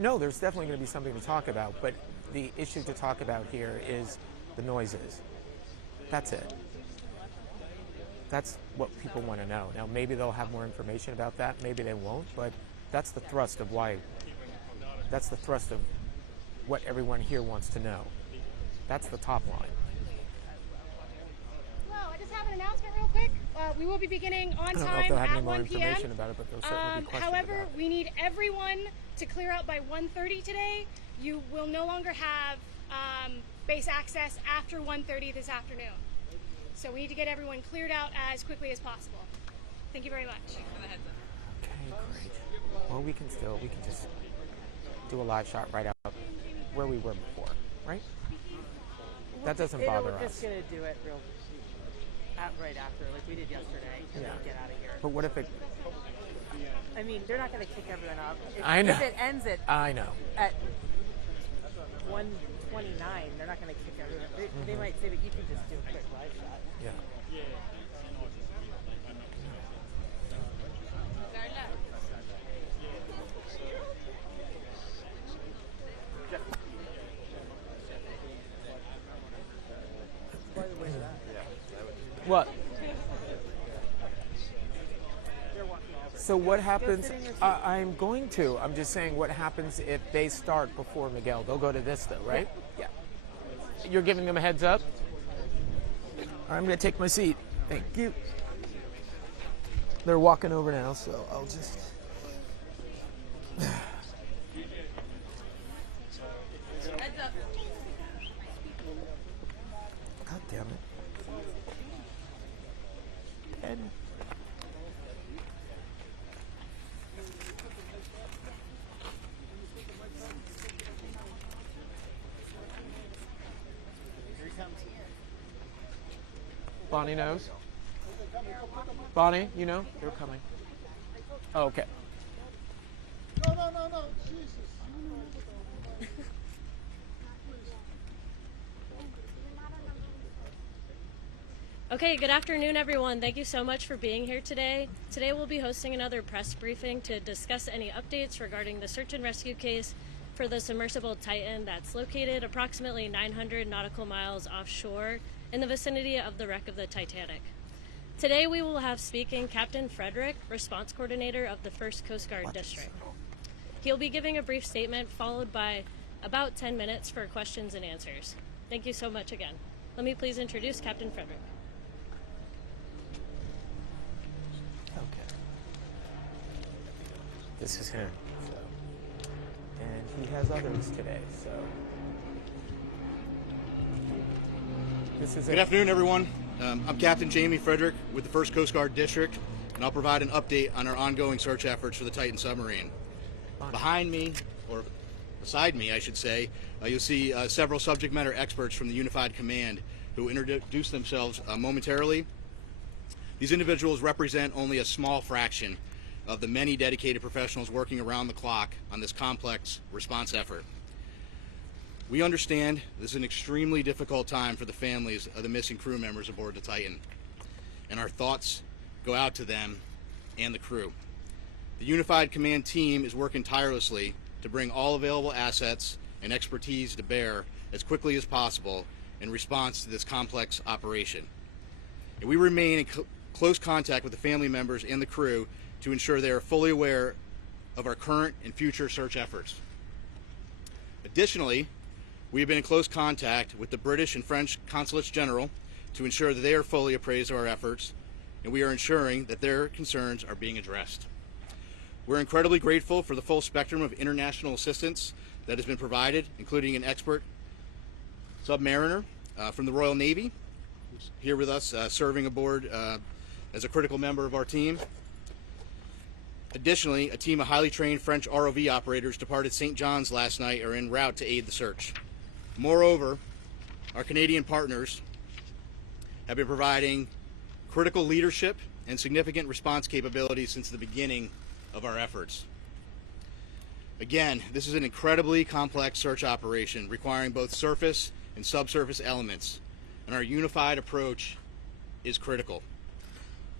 No, there's definitely going to be something to talk about, but the issue to talk about here is the noises. That's it. That's what people want to know. Now, maybe they'll have more information about that, maybe they won't, but that's the thrust of why. That's the thrust of what everyone here wants to know. That's the top line. Hello, I just have an announcement real quick. We will be beginning on I don't know if time they'll have at any more 1 p.m. information about it, but there'll certainly be questions However, about it. we need everyone to clear out by 1:30 today. You will no longer have base access after 1:30 this afternoon. So we need to get everyone cleared out as quickly as possible. Thank you very much. Okay, great. Well, we can just do a live shot right out where we were before, right? That doesn't bother We're us. just gonna do it right after, like we did yesterday, and then get out of here. But what if it? I mean, they're not gonna kick everyone up. I know. If it ends at I know. 1:29, they're not gonna kick everyone. They might say, but you can just do a quick live shot. Yeah. What? So what happens? I'm going to. I'm just saying what happens if they start before Miguel. They'll go to Vista, right? Yeah. You're giving them a heads up? I'm going to take my seat. Thank you. They're walking over now, so I'll just... God damn it. Ed. Bonnie knows. Bonnie, you know? They're coming. Oh, okay. No, Jesus. Okay, good afternoon, everyone. Thank you so much for being here today. Today we'll be hosting another press briefing to discuss any updates regarding the search and rescue case for the submersible Titan that's located approximately 900 nautical miles offshore in the vicinity of the wreck of the Titanic. Today we will have speaking Captain Frederick, Response Coordinator of the 1st Coast Guard District. He'll be giving a brief statement followed by about 10 minutes for questions and answers. Thank you so much again. Let me please introduce Captain Frederick. Okay. This is him. So. And he has others today, so. This is Good afternoon, everyone. I'm Captain Jamie Frederick with the 1st Coast Guard District, and I'll provide an update on our ongoing search efforts for the Titan submarine. Behind me, or beside me, I should say, you'll see several subject matter experts from the Unified Command who introduce themselves momentarily. These individuals represent only a small fraction of the many dedicated professionals working around the clock on this complex response effort. We understand this is an extremely difficult time for the families of the missing crew members aboard the Titan, and our thoughts go out to them and the crew. The Unified Command team is working tirelessly to bring all available assets and expertise to bear as quickly as possible in response to this complex operation. And we remain in close contact with the family members and the crew to ensure they are fully aware of our current and future search efforts. Additionally, we have been in close contact with the British and French Consulates General to ensure that they are fully appraised of our efforts, and we are ensuring that their concerns are being addressed. We're incredibly grateful for the full spectrum of international assistance that has been provided, including an expert submariner from the Royal Navy, who's here with us serving aboard as a critical member of our team. Additionally, a team of highly trained French ROV operators departed St. John's last night are en route to aid the search. Moreover, our Canadian partners have been providing critical leadership and significant response capabilities since the beginning of our efforts. Again, this is an incredibly complex search operation requiring both surface and subsurface elements, and our unified approach is critical.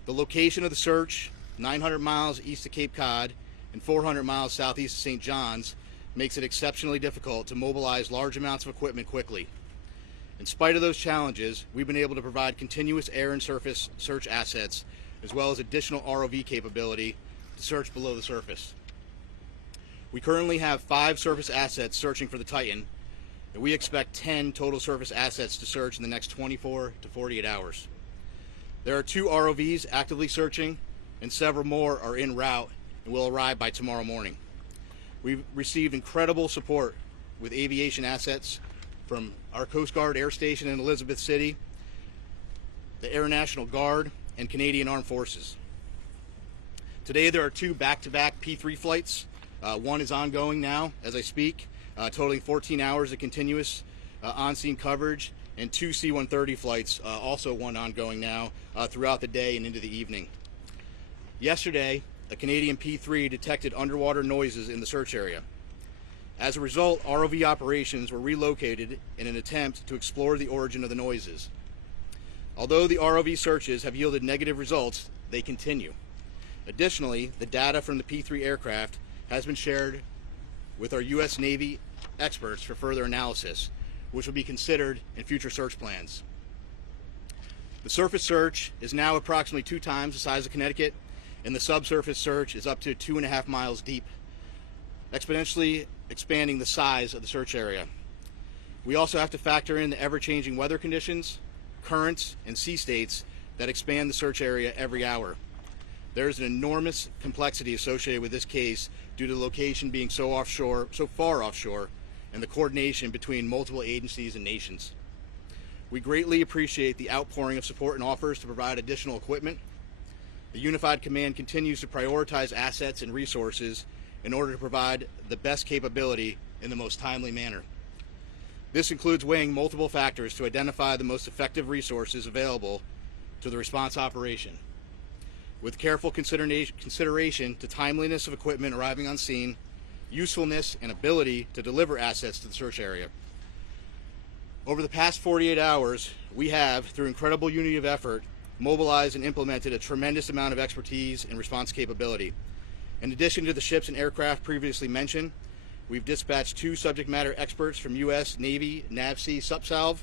The location of the search, 900 miles east of Cape Cod and 400 miles southeast of St. John's, makes it exceptionally difficult to mobilize large amounts of equipment quickly. In spite of those challenges, we've been able to provide continuous air and surface search assets, as well as additional ROV capability to search below the surface. We currently have 5 surface assets searching for the Titan, and we expect 10 total surface assets to search in the next 24 to 48 hours. There are 2 ROVs actively searching, and several more are en route and will arrive by tomorrow morning. We've received incredible support with aviation assets from our Coast Guard Air Station in Elizabeth City, the Air National Guard, and Canadian Armed Forces. Today there are 2 back-to-back P3 flights. One is ongoing now as I speak, totaling 14 hours of continuous on-scene coverage, and 2 C-130 flights, also one ongoing now, throughout the day and into the evening. Yesterday, a Canadian P3 detected underwater noises in the search area. As a result, ROV operations were relocated in an attempt to explore the origin of the noises. Although the ROV searches have yielded negative results, they continue. Additionally, the data from the P3 aircraft has been shared with our U.S. Navy experts for further analysis, which will be considered in future search plans. The surface search is now approximately 2 times the size of Connecticut, and the subsurface search is up to 2.5 miles deep, exponentially expanding the size of the search area. We also have to factor in the ever-changing weather conditions, currents, and sea states that expand the search area every hour. There is an enormous complexity associated with this case due to the location being so far offshore, and the coordination between multiple agencies and nations. We greatly appreciate the outpouring of support and offers to provide additional equipment. The Unified Command continues to prioritize assets and resources in order to provide the best capability in the most timely manner. This includes weighing multiple factors to identify the most effective resources available to the response operation, with careful consideration to timeliness of equipment arriving on scene, usefulness and ability to deliver assets to the search area. Over the past 48 hours, we have, through incredible unity of effort, mobilized and implemented a tremendous amount of expertise and response capability. In addition to the ships and aircraft previously mentioned, we've dispatched 2 subject matter experts from U.S. Navy NAVSEA SUPSALV,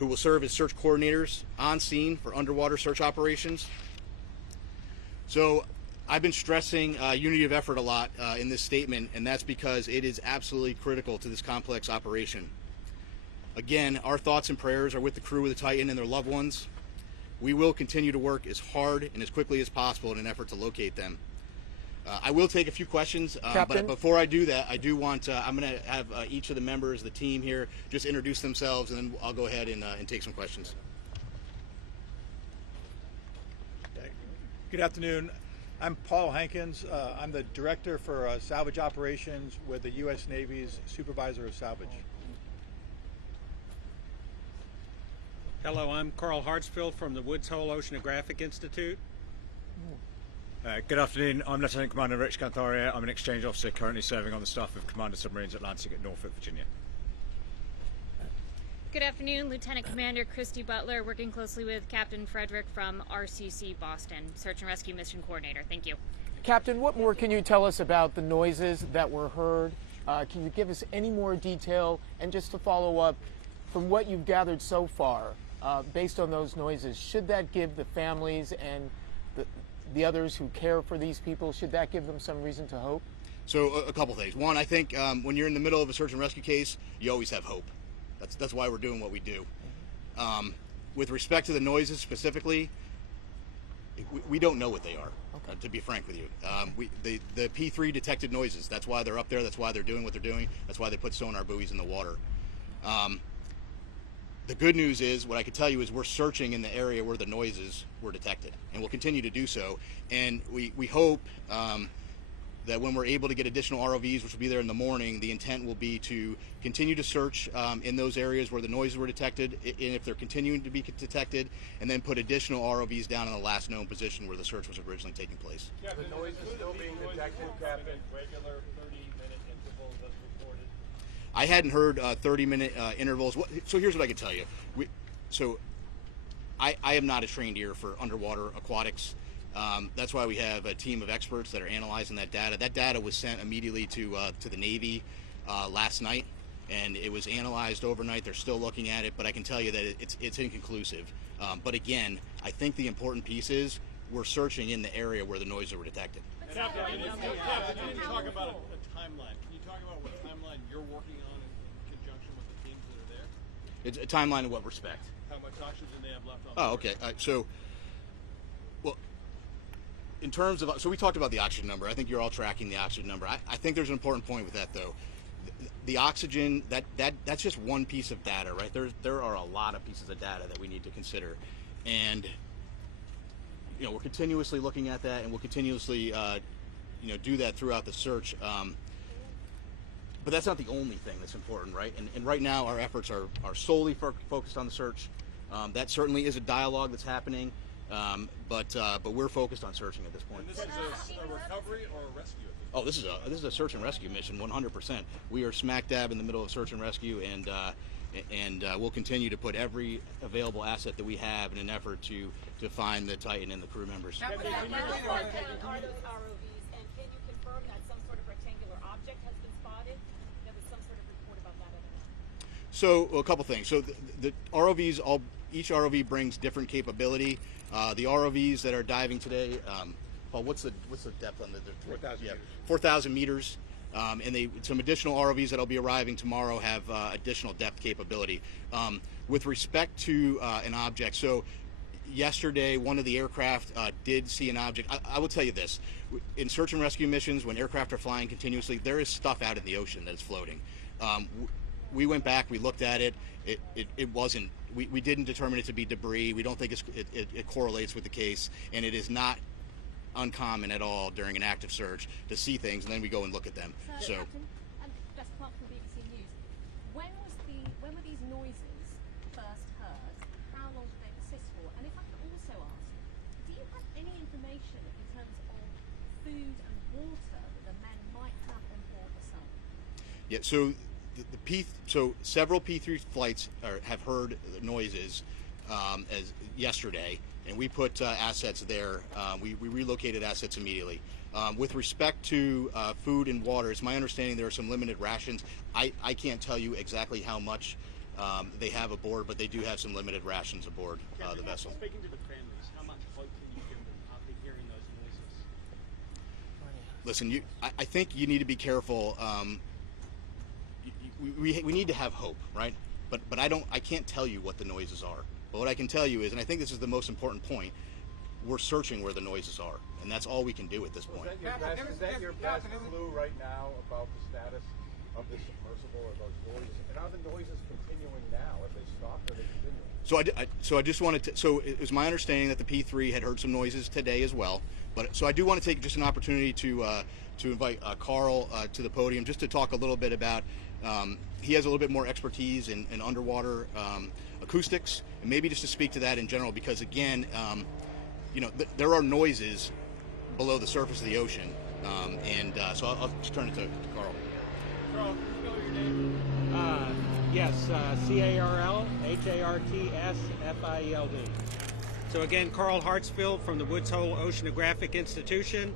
who will serve as search coordinators on scene for underwater search operations. So I've been stressing unity of effort a lot in this statement, and that's because it is absolutely critical to this complex operation. Again, our thoughts and prayers are with the crew of the Titan and their loved ones. We will continue to work as hard and as quickly as possible in an effort to locate them. I will take a few questions, but before I do that, I do want, I'm going to have each of the members of the team here just introduce themselves, and then I'll go ahead and take some questions. Good afternoon. I'm Paul Hankins. I'm the Director for Salvage Operations with the U.S. Navy's Supervisor of Salvage. Hello, I'm Carl Hartsfield from the Woods Hole Oceanographic Institute. Good afternoon, I'm Lieutenant Commander Rich Cantharia. I'm an exchange officer currently serving on the staff of Commander Submarines Atlantic at Norfolk, Virginia. Good afternoon, Lieutenant Commander Christy Butler, working closely with Captain Frederick from RCC Boston, Search and Rescue Mission Coordinator. Thank you. Captain, what more can you tell us about the noises that were heard? Can you give us any more detail? And just to follow up, from what you've gathered so far, based on those noises, should that give the families and the others who care for these people, should that give them some reason to hope? So a couple things. One, I think when you're in the middle of a search and rescue case, you always have hope. That's why we're doing what we do. With respect to the noises specifically, we don't know what they are, to be frank with you. The P3 detected noises. That's why they're up there. That's why they're doing what they're doing. That's why they put sonar buoys in the water. The good news is, what I can tell you is we're searching in the area where the noises were detected, and we'll continue to do so. And we hope that when we're able to get additional ROVs, which will be there in the morning, the intent will be to continue to search in those areas where the noises were detected, and if they're continuing to be detected, and then put additional ROVs down in the last known position where the search was originally taking place. Captain, the noise is still being detected, Captain. Regular 30-minute intervals as reported. I hadn't heard 30-minute intervals. So here's what I can tell you. I am not a trained ear for underwater aquatics. That's why we have a team of experts that are analyzing that data. That data was sent immediately to the Navy last night, and it was analyzed overnight. They're still looking at it, but I can tell you that it's inconclusive. But again, I think the important piece is we're searching in the area where the noises were detected. Captain, can you talk about a timeline? Can you talk about what timeline you're working on in conjunction with the teams that are there? It's a timeline in what respect? How much oxygen they have left on Oh, board? okay. Well, in terms of, so we talked about the oxygen number. I think you're all tracking the oxygen number. I think there's an important point with that, though. The oxygen, that's just one piece of data, right? There are a lot of pieces of data that we need to consider, and we're continuously looking at that, and we'll continuously do that throughout the search. But that's not the only thing that's important, right? And right now our efforts are solely focused on the search. That certainly is a dialogue that's happening, but we're focused on searching at this point. And this is a recovery or a rescue? Oh, this is a search and rescue mission, 100%. We are smack dab in the middle of search and rescue, and we'll continue to put every available asset that we have in an effort to find the Titan and the crew members. How important are those ROVs, and can you confirm that some sort of rectangular object has been spotted? There was some sort of report about that other night. So a couple things. So the ROVs, each ROV brings different capability. The ROVs that are diving today, Paul, what's the depth on the 4,000 meters. 4,000 meters. And some additional ROVs that'll be arriving tomorrow have additional depth capability. With respect to an object, so yesterday one of the aircraft did see an object. I will tell you this: in search and rescue missions, when aircraft are flying continuously, there is stuff out in the ocean that is floating. We went back, we looked at it. It wasn't. We didn't determine it to be debris. We don't think it correlates with the case, and it is not uncommon at all during an active search to see things, and then we go and look at them. So Captain, and just Clark from BBC News, when were these noises first heard? How long did they persist for? And if I could also ask, do you have any information in terms of food and water that the men might have on board the Sun? yeah, so so several P3 flights have heard the noises as yesterday, and we put assets there. We relocated assets immediately. With respect to food and water, it's my understanding there are some limited rations. I can't tell you exactly how much they have aboard, but they do have some limited rations aboard the vessel. Speaking to the families, how much hope can you give them after hearing those noises? Listen, I think you need to be careful. We need to have hope, right? But I can't tell you what the noises are. But what I can tell you is, and I think this is the most important point, we're searching where the noises are, and that's all we can do at this point. Is that your best clue right now about the status of the submersible or those noises? And are the noises continuing now? Have they stopped or are they continuing? So I just wanted to. So it was my understanding that the P3 had heard some noises today as well. But so I do want to take just an opportunity to invite Carl to the podium just to talk a little bit about. He has a little bit more expertise in underwater acoustics, and maybe just to speak to that in general, because again, there are noises below the surface of the ocean, and so I'll just turn it to Carl. Carl, can you spell your name? Yes, Carl Hartsfield. So again, Carl Hartsfield from the Woods Hole Oceanographic Institution.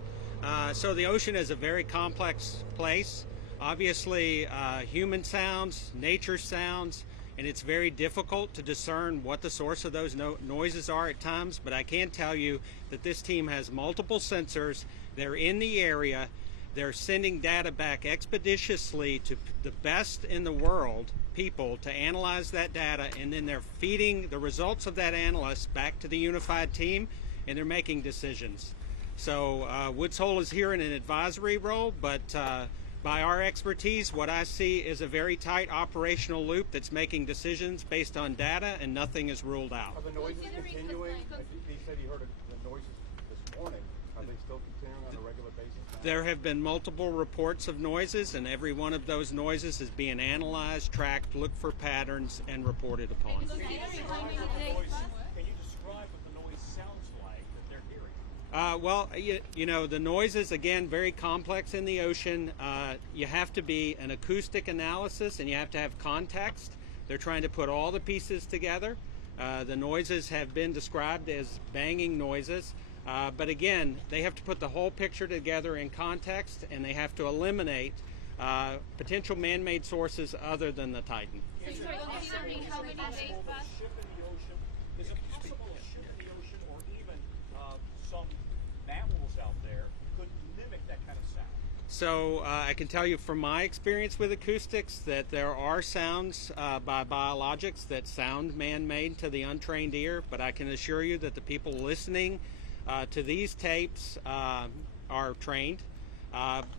So the ocean is a very complex place. Obviously, human sounds, nature sounds, and it's very difficult to discern what the source of those noises are at times, but I can tell you that this team has multiple sensors. They're in the area. They're sending data back expeditiously to the best in the world people to analyze that data, and then they're feeding the results of that analysis back to the unified team, and they're making decisions. So Woods Hole is here in an advisory role, but by our expertise, what I see is a very tight operational loop that's making decisions based on data, and nothing is ruled out. Are the noises continuing? He said he heard the noises this morning. Are they still continuing on a regular basis now? There have been multiple reports of noises, and every one of those noises is being analyzed, tracked, looked for patterns, and reported upon. Can you describe what the noise sounds like that they're hearing? Well, the noises, again, very complex in the ocean. You have to be an acoustic analysis, and you have to have context. They're trying to put all the pieces together. The noises have been described as banging noises. But again, they have to put the whole picture together in context, and they have to eliminate potential man-made sources other than the Titan. Ship in the ocean. Is it possible a ship in the ocean, or even some mammals out there, could mimic that kind of sound? So I can tell you from my experience with acoustics that there are sounds by biologics that sound man-made to the untrained ear, but I can assure you that the people listening to these tapes are trained.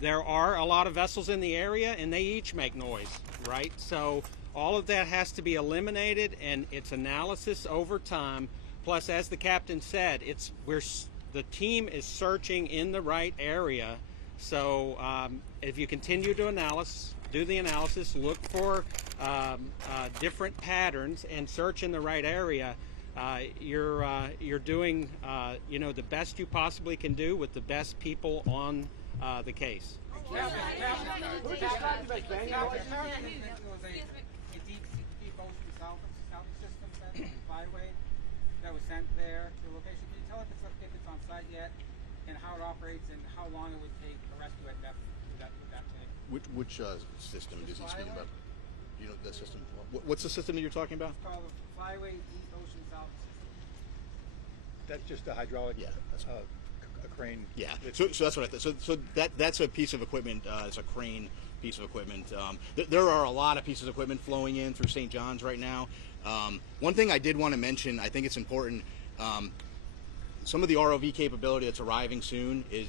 There are a lot of vessels in the area, and they each make noise, right? So all of that has to be eliminated, and it's analysis over time. Plus, as the captain said, the team is searching in the right area. So if you continue to do the analysis, look for different patterns, and search in the right area, you're doing the best you possibly can do with the best people on the case. Deep ocean south system flyway that was sent there to the location. Can you tell us if it's on site yet, and how it operates, and how long it would take a rescue at depth with that tank? Which system is he speaking about? Do you know the system? What's the system that you're talking about? It's called the Flyway Deep Ocean South system. That's just a hydraulic. Yeah. A crane. Yeah. So that's what I thought. So that's a piece of equipment. It's a crane piece of equipment. There are a lot of pieces of equipment flowing in through St. John's right now. One thing I did want to mention, I think it's important. Some of the ROV capability that's arriving soon is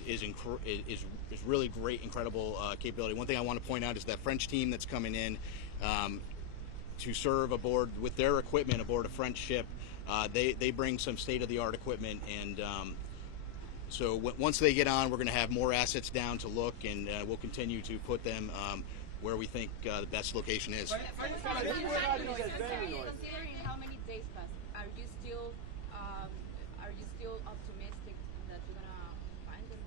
really great, incredible capability. One thing I want to point out is that French team that's coming in to serve aboard with their equipment aboard a French ship. They bring some state-of-the-art equipment, and so once they get on, we're going to have more assets down to look, and we'll continue to put them where we think the best location is. Considering how many days passed, are you still optimistic that you're gonna find them?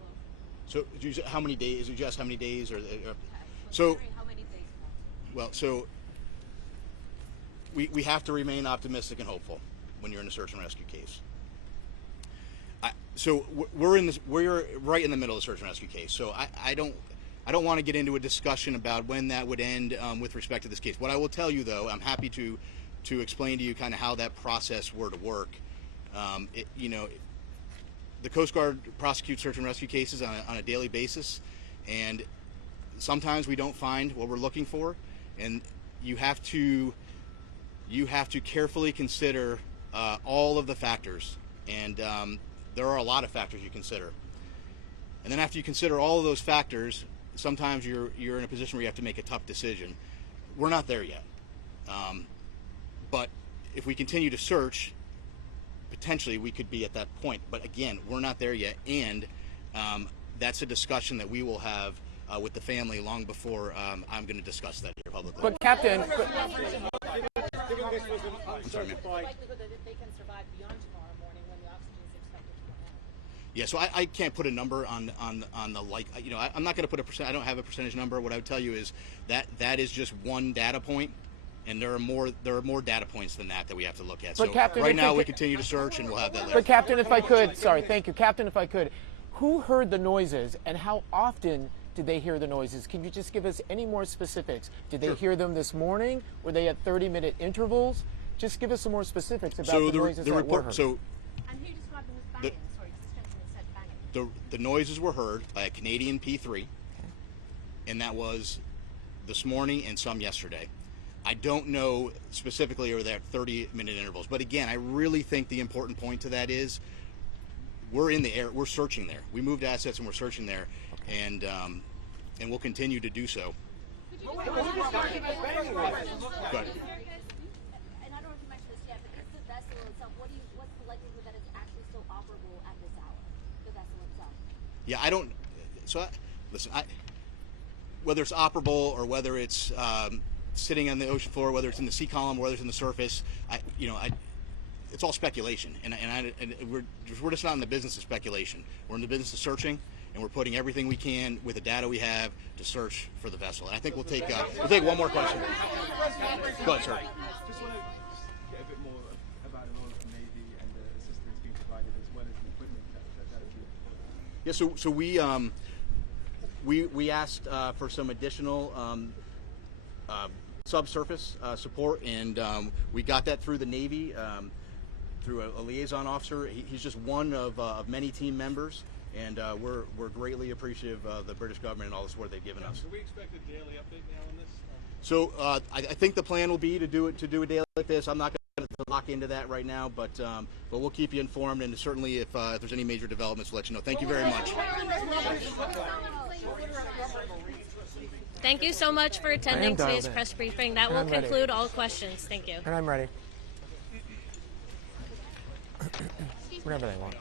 So how many days? Just how many days? So how many days passed? Well, so we have to remain optimistic and hopeful when you're in a search and rescue case. So we're right in the middle of the search and rescue case. So I don't want to get into a discussion about when that would end with respect to this case. What I will tell you, though, I'm happy to explain to you kind of how that process were to work. The Coast Guard prosecutes search and rescue cases on a daily basis, and sometimes we don't find what we're looking for, and you have to carefully consider all of the factors, and there are a lot of factors you consider. And then after you consider all of those factors, sometimes you're in a position where you have to make a tough decision. We're not there yet. But if we continue to search, potentially we could be at that point. But again, we're not there yet, and that's a discussion that we will have with the family long before I'm going to discuss that here publicly. But Captain, Sorry, ma'am. Likelihood that they can survive beyond tomorrow morning when the oxygen is expected to run out. Yeah, so I can't put a number on the I'm not going to put a percent. I don't have a percentage number. What I would tell you is that is just one data point, and there are more data points than that we have to look at. But so Captain, right now we continue to search, and we'll have that later. But Captain, if I could, sorry, thank you, Captain, if I could, who heard the noises and how often did they hear the noises? Can you just give us any more specifics? Did they hear them this morning? Were they at 30-minute intervals? Just give us some more specifics about the noises that were heard. And who described them as banging? Sorry, because this gentleman said banging. The noises were heard by a Canadian P3, and that was this morning and some yesterday. I don't know specifically are there 30-minute intervals, but again, I really think the important point to that is we're in the air, we're searching there. We moved assets and we're searching there, and we'll continue to do so. Go ahead. And I don't know if you mentioned this yet, but it's the vessel itself. What's the likelihood that it's actually still operable at this hour? The vessel itself. Yeah, I don't. So listen, whether it's operable or whether it's sitting on the ocean floor, whether it's in the sea column, whether it's in the surface, it's all speculation, and we're just not in the business of speculation. We're in the business of searching, and we're putting everything we can with the data we have to search for the vessel. And I think we'll take one more question. Go ahead, sir. Just want to get a bit more about the role of the Navy and the assistance being provided, as well as the equipment that is Yeah, so we asked for some additional subsurface support, and we got that through the Navy, through a liaison officer. He's just one of many team members, and we're greatly appreciative of the British government and all the support they've given us. Can we expect a daily update now on this? So I think the plan will be to do a daily like this. I'm not going to lock into that right now, but we'll keep you informed, and certainly if there's any major developments, we'll let you know. Thank you very much. Thank you so much for attending today's done. press briefing. That will I'm ready. conclude all questions. Thank you. And I'm ready. Whatever they want.